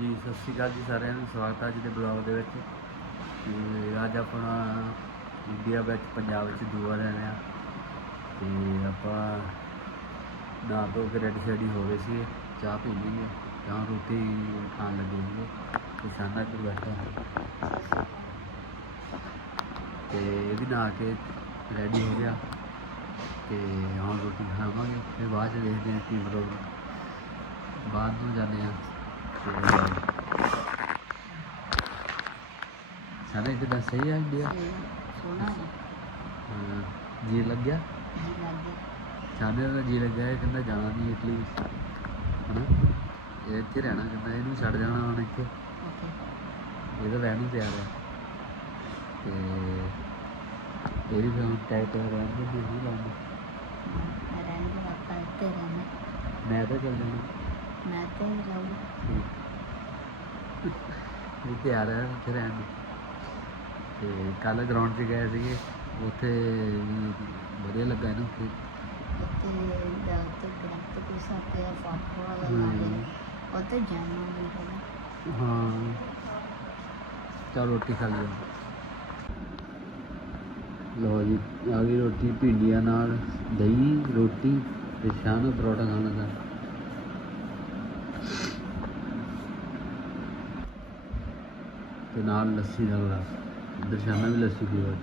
ਜੀ, ਸਤਿ ਸ਼੍ਰੀ ਅਕਾਲ ਜੀ ਸਾਰਿਆਂ ਨੂੰ, ਸਵਾਗਤ ਹੈ ਅੱਜ ਦੇ ਬਲੌਗ ਦੇ ਵਿੱਚ। ਤੇ ਅੱਜ ਆਪਣਾ ਇੰਡੀਆ ਵਿੱਚ, ਪੰਜਾਬ ਵਿੱਚ ਦੂਆ ਦਿਨ ਆ ਤੇ ਆਪਾਂ ਨਾ ਧੋ ਕੇ ਰੈਡੀ ਸ਼ੈਡੀ ਹੋ ਗਏ ਸੀ ਚਾਹ ਪੀ ਲਈ ਹੈ। ਚਾਹ ਰੋਟੀ ਖਾਣ ਲੱਗੇ ਸੀਗੇ। ਤੇ ਸਾਨਾ ਇੱਧਰ ਬੈਠਾ ਤੇ ਇਹ ਵੀ ਨਾ ਕੇ ਰੈਡੀ ਹੋ ਗਿਆ। ਤੇ ਹੁਣ ਰੋਟੀ ਖਾਵਾਂਗੇ। ਫਿਰ ਬਾਅਦ ਚ ਦੇਖਦੇ ਹਾਂ ਕੀ ਪ੍ਰੋਗਰਾਮ ਬਾਅਦ ਨੂੰ ਜਾਂਦੇ ਆ ਸਾਰੇ ਕਿਦਾਂ ਸਹੀ ਆ ਇੰਡੀਆ? ਸੋਨਾ ਹੈ ਹਾਂ, ਜੀ ਲੱਗੇ ਸਾਡੇ ਦਾ ਜੀ ਲੱਗਿਆ ਇਹ ਕਹਿੰਦਾ ਜਾਣਾ ਨਹੀਂ ਇਟਲੀ ਹਨਾ? ਇਹ ਇੱਥੇ ਰਹਿਣਾ ਕਹਿੰਦਾ ਇਹਨੂੰ ਛੱਡ ਜਾਣਾ ਹੁਣ ਇੱਥੇ। ਓਕੇ। ਇਹ ਤਾਂ ਰਹਿਣ ਨੂੰ ਤਿਆਰ ਹੈ ਤੇ ਇਹ ਵੀ ਹੁਣ ਟਾਈਟ ਹੋ ਰਿਹਾ ਹੈ ਨਹੀਂ ਲਾਉਂਦਾ। ਰਹਿਣ ਦੇ ਆਪਾਂ ਇੱਥੇ ਰਹਿਣਾ। ਮੈਂ ਤਾਂ ਚੱਲ ਜਾਣਾ। ਮੈਂ ਤੇ ਰਹੂੰ ਇਹ ਤਿਆਰ ਹੈ ਉੱਥੇ ਰਹਿਣ ਨੂੰ। ਤੇ ਕੱਲ ਗਰਾਊਂਡ 'ਚ ਗਏ ਸੀਗੇ। ਉੱਥੇ ਵੀ ਵਧੀਆ ਲੱਗਾ ਇਹਨੂੰ। ਉੱਥੇ ਉੱਥੇ ਦਾ ਉੱਥੇ ਗ੍ਰੰਥ ਦਾ ਫਾਟੋ ਵਾਲਾ। ਲਾਗੇ ਉੱਥੇ ਜਾਣਾ ਵੀ ਹੈ। ਹਾਂ। ਚਾ ਰੋਟੀ ਖਾ ਲਿਓ। ਲੋ ਜੀ ਆ ਗਈ ਰੋਟੀ ਭਿੰਡੀਆਂ ਨਾਲ। ਦਹੀਂ ਰੋਟੀ ਤੇ ਸ਼ਾਮ ਨੂੰ ਪਰੌਠਾ ਖਾਣਾ ਦਾ ਤੇ ਨਾਲ ਲੱਸੀ ਦਾ ਗਲਾਸ ਇੱਧਰ ਸ਼ਾਮੇ ਵੀ ਲੱਸੀ ਪੀਓ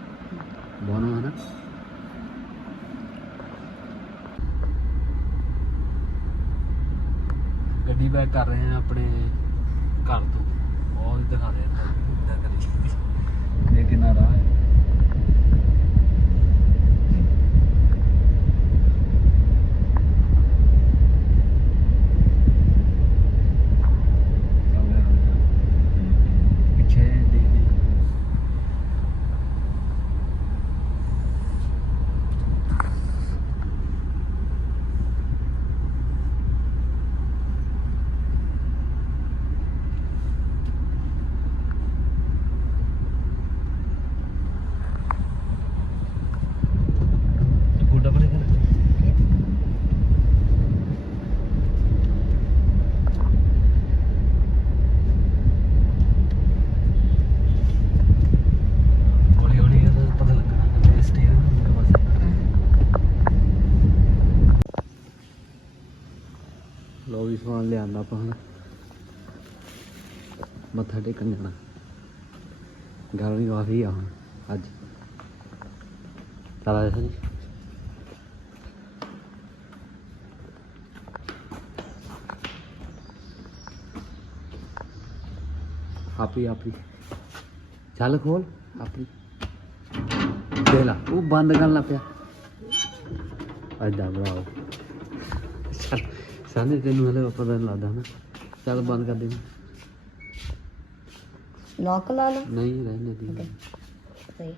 ਬੋਨੋ ਹੈ ਨਾ ਗੱਡੀ ਬੈਕ ਕਰ ਰਹੇ ਹਾਂ ਆਪਣੇ ਘਰ ਤੋਂ। ਬਹੁਤ ਦਿਖਾ ਰਹੇ ਹਾਂ ਇੱਦਾਂ ਕਰੀ ਇਹ ਕਿੰਨਾ ਰਾਹ ਹੈ ਪਿੱਛੇ ਦੇਖਦੇ ਗੋਡਾ ਪਰੇ ਕਰ ਹੌਲੀ ਹੌਲੀ ਇਹਦਾ ਪਤਾ ਲੱਗਣਾ ਕਿ ਸਟੇਅਰਿੰਗ ਦਾ ਬਸ ਲੋ ਲਿਆਂਦਾ ਆਪਾਂ ਹੁਣ ਮੱਥਾ ਟੇਕਣ ਜਾਣਾ। ਗਰਮੀ ਕਾਫੀ ਆ ਹੁਣ, ਅੱਜ। ਚਲਾ ਜਾ ਜੀ ਆਪੀ ਆਪੀ। ਚੱਲ ਖੋਲ, ਆਪੀ। ਦੇ ਲਾ, ਉਹ ਬੰਦ ਕਰਨ ਲੱਗ ਪਿਆ। ਅੱਡਾ ਬਰਾਓ ਸਾਨੇ ਤੈਨੂੰ ਹਲੇ ਪਤਾ ਨਹੀਂ ਲੱਗਦਾ ਨਾ ਚੱਲ ਬੰਦ ਕਰ ਦੇ। ਲੋਕ ਲਾ ਲਓ ਨਹੀਂ ਰਹਿਣੇ ਦੀ. ਸਹੀ।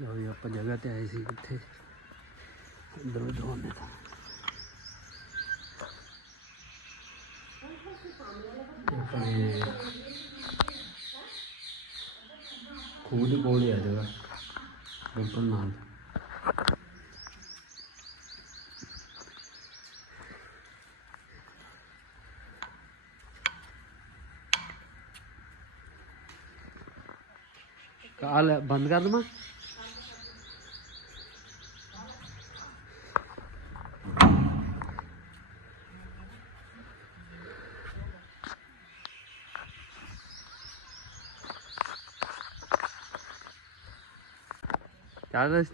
ਲਓ ਜੀ ਆਪਾਂ ਜਗ੍ਹਾ ਤੇ ਆਏ ਸੀ ਕਿੱਥੇ ਅੰਦਰ ਵਧਾਉਣੇ ਤਾਂ ਆਪਣੇ ਖੂਹ ਦੇ ਕੋਲ ਆ ਜਗ੍ਹਾ। ਬਿਲਕੁਲ ਨਾਲ। ਕਾਲ ਬੰਦ ਕਰ ਦਵਾਂ। ਚੱਲ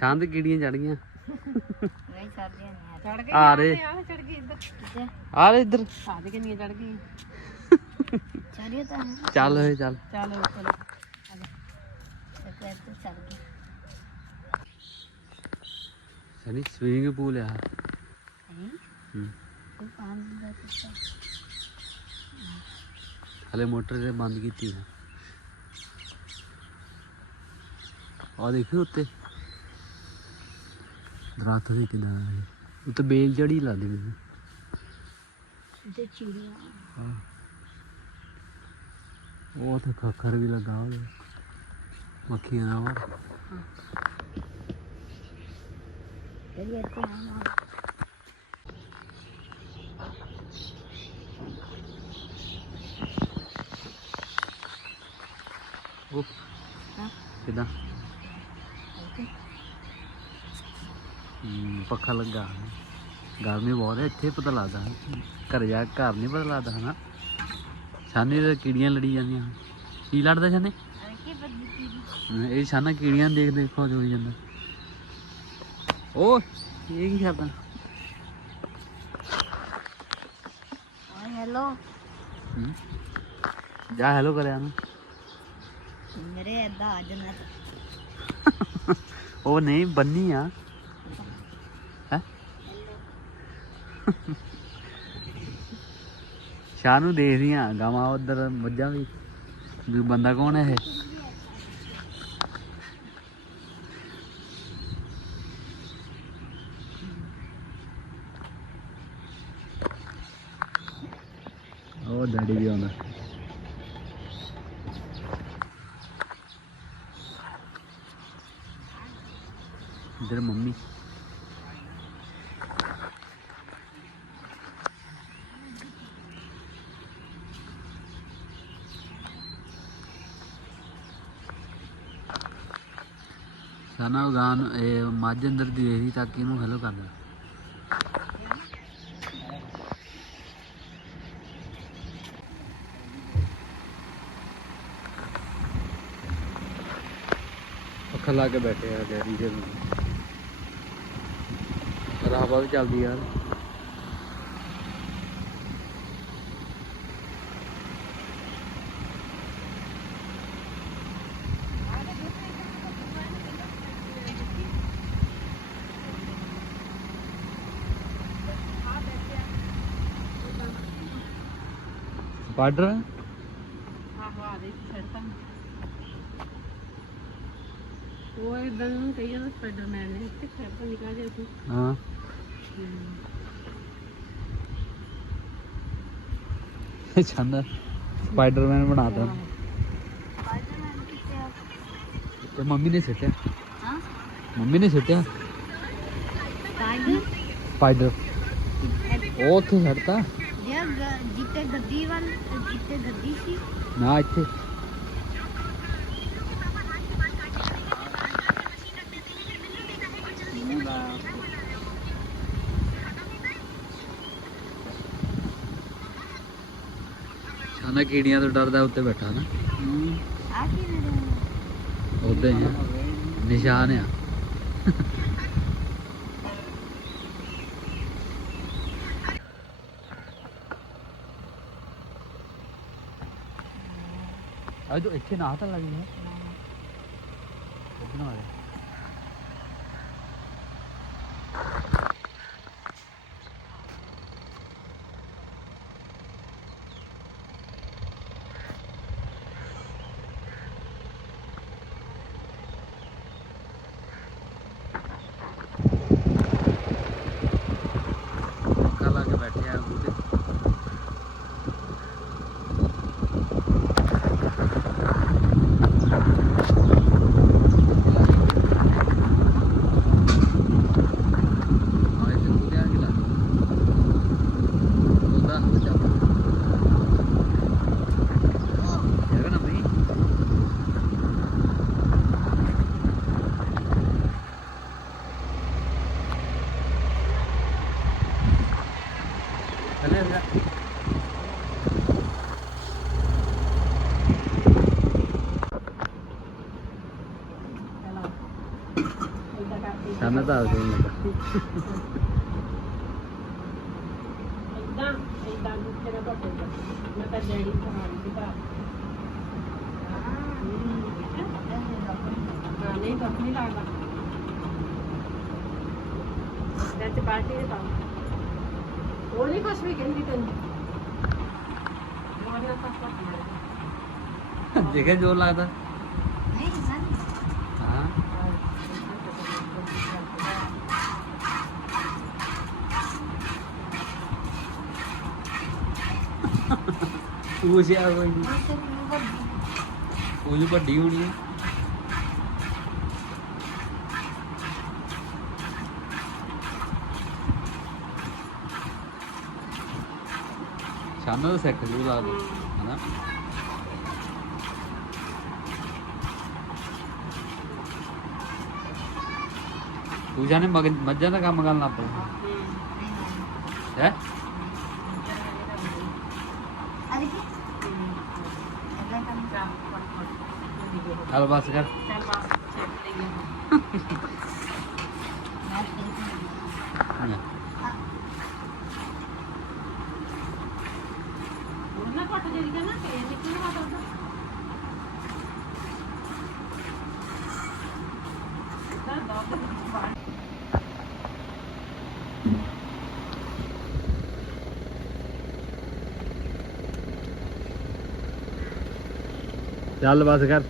ਛੰਦ ਕੀੜੀਆਂ ਚੜ ਗਈਆਂ। ਨਹੀਂ ਸਰਦੀਆਂ ਨਹੀਂ ਚੜ ਗਏ ਆ ਰੇ ਚੜ ਗਏ ਇੱਧਰ। ਆ ਰੇ ਇੱਧਰ। ਆਹ ਦੇ ਕਿੰਨੀਆਂ ਚੜ ਗਈਆਂ। ਚੜੀਏ ਤਾਂ। ਚੱਲ ਓਏ ਚੱਲ। ਚਲੋ ਚਲੋ। ਇੱਕ ਇੱਥੇ ਚੜ ਗਈ ਸਨੀ ਸਵਿਮਿੰਗ ਪੂਲ ਆ। ਹੈ? ਹੂੰ। ਕੋਈ ਪਾਣੀ ਦਾ ਕਿੱਥੇ ਹਲੇ ਮੋਟਰ ਤੇ ਬੰਦ ਕੀਤੀ ਹੈ ਆ ਦੇਖੋ ਉੱਤੇ? ਦਰਖਤ ਦੇ ਕਿਨਾਰੇ। ਉੱਤੇ ਬੇਲ ਜੜੀ ਲੱਗਦੀ ਮੈਨੂੰ। ਤੇ ਚਿੜੀਆਂ। ਹਾਂ। ਉਹ ਤੇ ਖੱਖਰ ਵੀ ਲੱਗਾ ਹੋਇਆ। ਮੱਖੀਆਂ ਦਾ ਵਾ। ਉਹ ਕਿਦਾਂ? ਪੱਖਾ ਲੱਗਾ। ਗਰਮੀ ਬਹੁਤ ਹੈ, ਇੱਥੇ ਪਤਾ ਲੱਗਦਾ। ਘਰ ਜਾ ਘਰ ਨਹੀਂ ਪਤਾ ਲੱਗਦਾ, ਹਨਾ? ਛਾਨੇ ਦੇ ਕੀੜੀਆਂ ਲੜੀ ਜਾਂਦੀਆਂ। ਕੀ ਲੜਦਾ ਛਾਨੇ? ਇਹ ਛਾਨਾ ਕੀੜੀਆਂ ਨੂੰ ਦੇਖ ਦੇਖ ਹੋਈ ਜਾਂਦਾ। ਉਹ ਇਹ ਕੀ ਕਰਦਾ ਓਏ ਹੈਲੋ ਹਮ? ਜਾ ਹੈਲੋ ਕਰਿਆ ਨੂੰ ਮੇਰੇ ਐਦਾ ਆ ਜਨਾ ਉਹ ਨਹੀਂ ਬੰਨੀ ਆ। ਹੈ? ਸ਼ਾਹ ਨੂੰ ਦੇਖਦੀਆਂ ਗਾਵਾਂ ਉਧਰ ਮੱਝਾਂ ਵੀ। ਵੀ ਬੰਦਾ ਕੌਣ ਹੈ ਇਹ? ਉਹ ਡੈਡੀ ਵੀ ਆਉਂਦਾ। ਇਧਰ ਮੰਮੀ। ਸਾਨਾ ਗਾਨ ਇਹ ਮੱਝ ਅੰਦਰ ਦੀ ਰਹੀ ਤਾਂ ਕਿ ਇਹਨੂੰ ਹੈਲੋ ਕਰਦਾ ਅੱਖਾਂ ਲਾ ਕੇ ਬੈਠੇ ਆ ਡੈਡੀ ਦੇ ਰਾਹਬਾ ਵੀ ਚੱਲਦੀ ਯਾਰ। ਸਪਾਈਡਰ ਆਹੋ ਆ ਦੇ ਛੱਡਤਾ ਉਹ ਇਦਾਂ ਨੂੰ ਕਹੀ ਜਾਂਦਾ ਸਪਾਈਡਰਮੈਨ ਨੇ ਤੇ ਛੱਡਤਾ ਨਿਕਲ ਗਿਆ ਸੀ ਹਾਂ ਚੰਦਾ ਸਪਾਈਡਰਮੈਨ ਬਣਾਤਾ ਸਪਾਈਡਰਮੈਨ ਕਿੱਥੇ ਆ ਤੇ ਮੰਮੀ ਨੇ ਸਿੱਟਿਆ ਹਾਂ ਮੰਮੀ ਨੇ ਸਿੱਟਿਆ ਸਪਾਈਡਰ ਸਪਾਈਡਰ ਉਹ ਉੱਥੇ ਛੱਡਤਾ ਜੇ ਜਿੱਤੇ ਗੱਦੀ ਵੱਲ ਜਿੱਤੇ ਗੱਦੀ ਸੀ ਨਾ ਇੱਥੇ ਸਾਨਾ ਕੀੜੀਆਂ ਤੋਂ ਡਰਦਾ ਉੱਤੇ ਬੈਠਾ ਨਾ। ਆ ਕੀ ਉਹਦੇ ਹੀ ਆ। ਨਿਸ਼ਾਨ ਆ। ਅੱਜ ਇੱਥੇ ਨਾ ਤਾਂ ਲੱਗੀ ਹੈ। ਉੱਧਰ ਆ ਜਾ ਪੱਖਾ ਲਾ ਕੇ ਬੈਠੇ ਆ ਉਹਦੇ ਆਏ ਤੇ ਉਹਦੇ ਆ ਗਿਆ ਉਹਦਾ ਹੱਥ ਚੱਲਦਾ ਹੈਗਾ ਨਾ ਬਈ ਚੱਲੇ ਵੀਰਾ ਚਲੋ ਇਦਾਂ ਕਰਕੇ ਸਾਨਾ ਤਾਂ ਆਉਂਦਾ ਨਹੀਂ ਲੱਗਾ ਇਦਾਂ ਇਦਾਂ ਗੁੱਸੇ ਨਾਲ ਘਟੇਗਾ ਮੈਂ ਤਾਂ ਡੈਡੀ ਕਹਾਣੀ ਦੀ ਘਰ ਹਾਂ ਨਹੀਂ ਤਾਂ ਨਹੀਂ ਲੱਗਦਾ ਤੇ ਪਾਰਟੀ ਦੇ ਤਾਂ ਉਹ ਨਹੀਂ ਕੁਛ ਵੀ ਕਹਿੰਦੀ ਤੈਨੂੰ ਮੋੜਨਾ ਤਾਂ ਪਤਾ ਦੇਖੇ ਜੋ ਲੱਗਦਾ ਪੂਛ ਆ ਕੋਈ ਨਹੀਂ ਪੂਛ ਵੱਡੀ ਹੋਣੀ ਹੈ ਸ਼ਾਨਦਾਰ ਸੈੱਟ ਜੂ ਲਾ ਦੇ ਹਨਾ? ਪੂਜਾ ਨੇ ਮੱਝਾਂ ਦਾ ਕੰਮ ਕਰਨ ਲੱਗ ਪਈ। ਹੈ? ਚੱਲ ਬਸ ਕਰ ਚੱਲ ਬਸ ਚੱਕ ਲਈਏ ਮੈਂ ਠੀਕ ਉਹਨਾਂ ਘੱਟ ਜਿਹੜੀ ਕਹਿੰਦਾ ਕਿ ਨਿਕਲ ਨਾ ਕਰਦਾ ਤਾਂ ਦੋ ਦੇ ਬਾਹਰ ਚੱਲ ਬਸ ਕਰ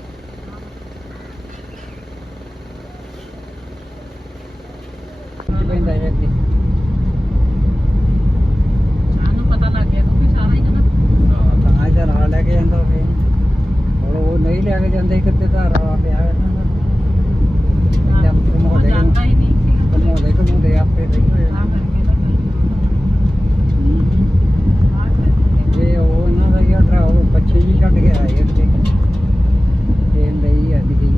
ਪੈਂਦਾ ਹੈ ਕਿ ਸਾਨੂੰ ਪਤਾ ਲੱਗ ਗਿਆ ਕਿ ਸਾਰਾ ਹੀ ਕਹਿੰਦਾ ਤਾਂ ਇਹਦਾ ਨਾਲ ਲੈ ਕੇ ਜਾਂਦਾ ਫੇ ਹੁਣ ਉਹ ਨਹੀਂ ਲੈ ਕੇ ਧਾਰ ਵਾਲਾ ਪਿਆ ਇਹਨਾਂ ਦਾ ਜਦ ਘਮਾਉਂਦੇ ਜਾਂਦਾ ਹੀ ਨਹੀਂ ਸੀਗਾ ਘਮਾਉਂਦੇ ਘਮਾਉਂਦੇ ਆਪੇ ਸਹੀ ਹੋ ਆ ਜਾਣਾ ਕਰਕੇ ਤਾਂ ਆ ਕਰਕੇ ਇਹ ਉਹ ਇਹਨਾਂ ਦਾ ਹੀ ਡਰਾ ਉਹ ਬੱਚੇ ਜੀ ਛੱਡ ਕੇ ਆਏ ਇੱਥੇ ਇਹ ਲਈ ਅੱਜ ਗਈ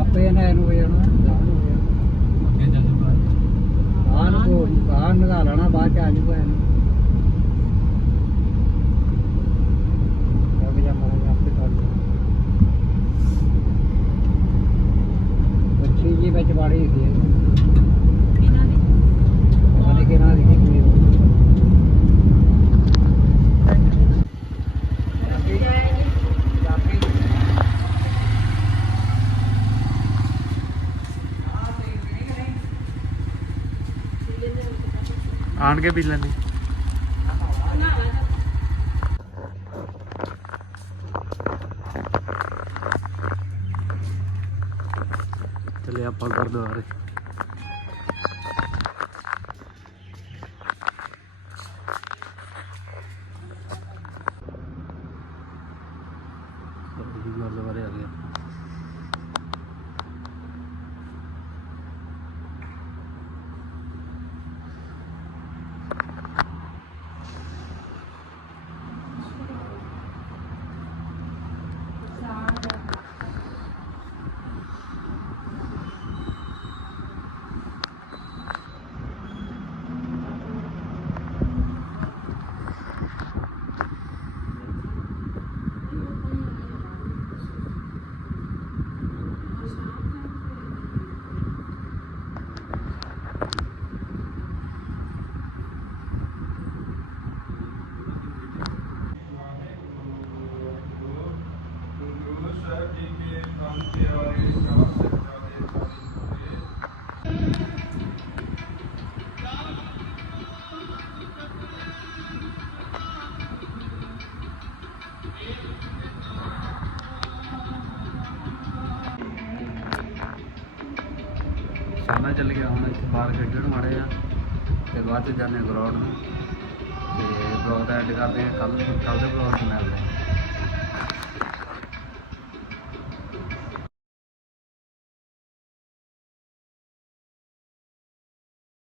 ਆਪੇ ਇਹਨਾਂ ਨੂੰ ਹੋ ਜਾਣਾ ਜਾਣ ਹੋ ਜਾਣਾ। ਆਹ ਨੂੰ ਕੋ ਆਹ ਨਗਾ ਲੈਣਾ ਬਾਅਦ ਚ ਆ ਜੂਗਾ ਇਹਨੂੰ ਲੱਗ ਜਾ ਮਾਰਾ ਆਪੇ ਕਰ ਲੂ ਬੱਚੀ ਜੀ ਵਿੱਚ ਵਾੜੀ ਸੀ ਇਹਨਾਂ ਦੀ ਪਤਾ ਨਹੀਂ ਕਿਹਨਾਂ ਦੀ ਸੀ ਕੁੜੀ ਉਹ। ਆਣ ਕੇ ਪੀ ਲੈਂਦੇ। ਚਲੇ ਆਪਾਂ ਗੁਰਦੁਆਰੇ। ਚੱਲ ਗਿਆ, ਹੁਣ ਇੱਥੇ ਬਾਹਰ ਖੇਡਣ ਮਾੜੇ ਆ। ਤੇ ਬਾਅਦ ਚ ਜਾਂਦੇ ਗਰਾਊਂਡ ਨੂੰ। ਤੇ ਬਲੌਗ ਦਾ ਐਡ ਕਰਦੇ ਆ ਕੱਲ ਕੱਲ ਦੇ ਬਲੌਗ ਚ ਮਿਲਦੇ